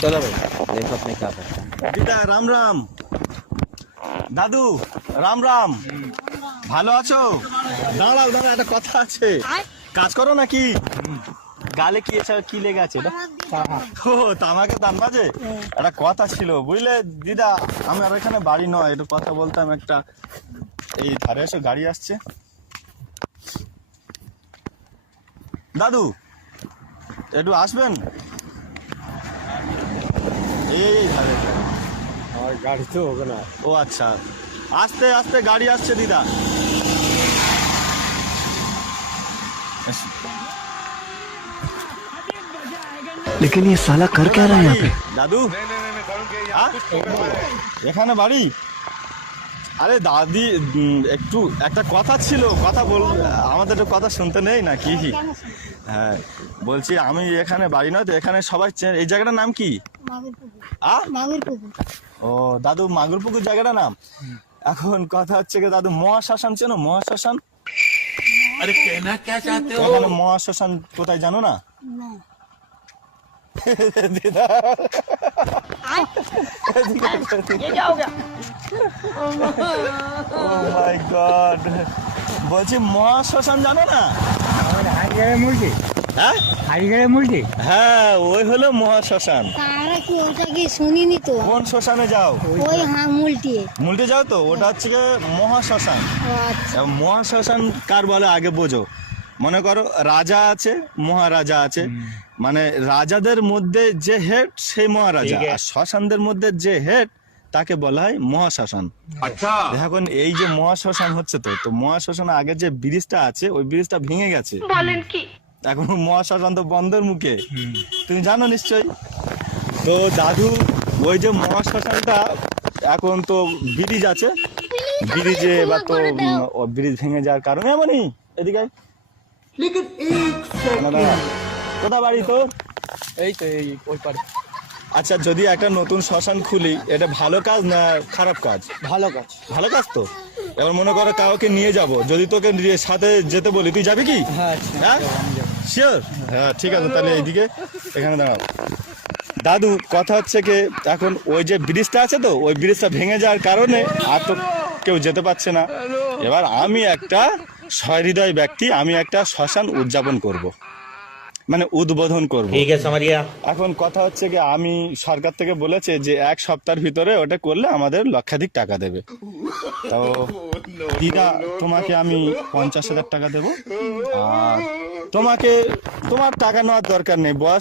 चलो भाई देखो अपने क्या करता है। দিদা রাম রাম, দাদু রাম রাম, ভালো আছো? দাঁড়াও দাঁড়াও, একটা কথা আছে। কাজ করো নাকি? গালে কি এসব কি লেগে আছে? ও তামাকে দান বাজে। একটা কথা ছিল বুঝলে দিদা, আমার এখানে বাড়ি নয়, একটু কথা বলতাম একটা। এই ধারে এসে গাড়ি আসছে। দাদু একটু আসবেন? এই ধারে और गाड़ी तो होगा ना। ও আচ্ছা, আস্তে আস্তে গাড়ি আসছে দিদা। लेकिन ये साला कर क्या रहा है यहाँ पे? দাদু এখানে বাড়ি? আরে দাদি একটু একটা কথা ছিল, কথা বল, আমাদের একটু কথা শুনতে নেই না কি? হ্যাঁ বলছি আমি এখানে বাড়ি নয় তো, এখানে সবাই এই জায়গাটার নাম কি? ও দাদু মাগুরপুকুর জায়গাটার নাম। এখন কথা হচ্ছে কি দাদু, মহাশ্মশান চেনো? মহাশ্মশান? अरे कहना क्या चाहते हो? এখানে মহাশ্মশান কোথায় জানো না? দিদা ও মাই গড, বলছি মহাশ্মশান জানো না? मुर्गी হ্যাঁ हाईगढ़ मुर्गी হ্যাঁ, ওই হলো মহাশ্মশান। তারা কি ওটা কি শুনিনি তো? কোন শ্মশানে যাও? ওই মুলটিয়ে। মুলটে যাও তো, ওটা হচ্ছে গিয়ে মহাশ্মশান। ও আচ্ছা। এবং মহাশ্মশান কার বলে আগে বোঝো। মনে করো রাজা আছে, মহারাজা আছে, মানে রাজাদের মধ্যে যে হেড সেই মহারাজা, আর শ্মশানদের মধ্যে যে হেড তাকে বলা হয় মহাশ্মশান। अच्छा এখন এই যে মহাশ্মশান হচ্ছে তো মহাশ্মশান আগে যে ব্রিজটা আছে ওই ব্রিজটা ভেঙে গেছে, বলেন কি? এখন মহাশ্মশান তো বন্ধের মুখে, তুমি জানো নিশ্চয়ই। তো দাদু ওই যে মহাশ্মশানটা এখন তো ব্রিজ আছে, ব্রিজে এবার তো ব্রিজ ভেঙে যাওয়ার কারণে এমনই। এদিকে আয়। না, দাঁড়া। কোথা বাড়ি তোর? এই তো এই ওই পারে। আচ্ছা, যদি একটা নতুন শ্মশান খুলি, এটা ভালো কাজ না খারাপ কাজ? ভালো কাজ। ভালো কাজ তো। এবার মনে করো কাউকে নিয়ে যাব, যদি তোকে সাথে যেতে বলি, তুই যাবি কি? হ্যাঁ হ্যাঁ শিওর? হ্যাঁ ঠিক আছে, তাহলে এইদিকে এখানে দাঁড়াও। দাদু কথা হচ্ছে কি, এখন ওই যে ব্রিজটা আছে তো ওই ব্রিজটা ভেঙে যাওয়ার কারণে আর তো কেউ যেতে পারছে না। এবার আমি একটা সহৃদয় ব্যক্তি, আমি একটা শ্মশান উদযাপন করব, মানে উদ্বোধন করব। ठीक है समझ गया। এখন কথা হচ্ছে কি, আমি সরকার থেকে বলেছে যে 1 সপ্তাহের ভিতরে ওটা করলে আমাদের লক্ষাধিক টাকা দেবে। তো দিদা তোমাকে আমি 50,000 টাকা দেবো, আর তোমার টাকা নেওয়ার দরকার নেই, বয়স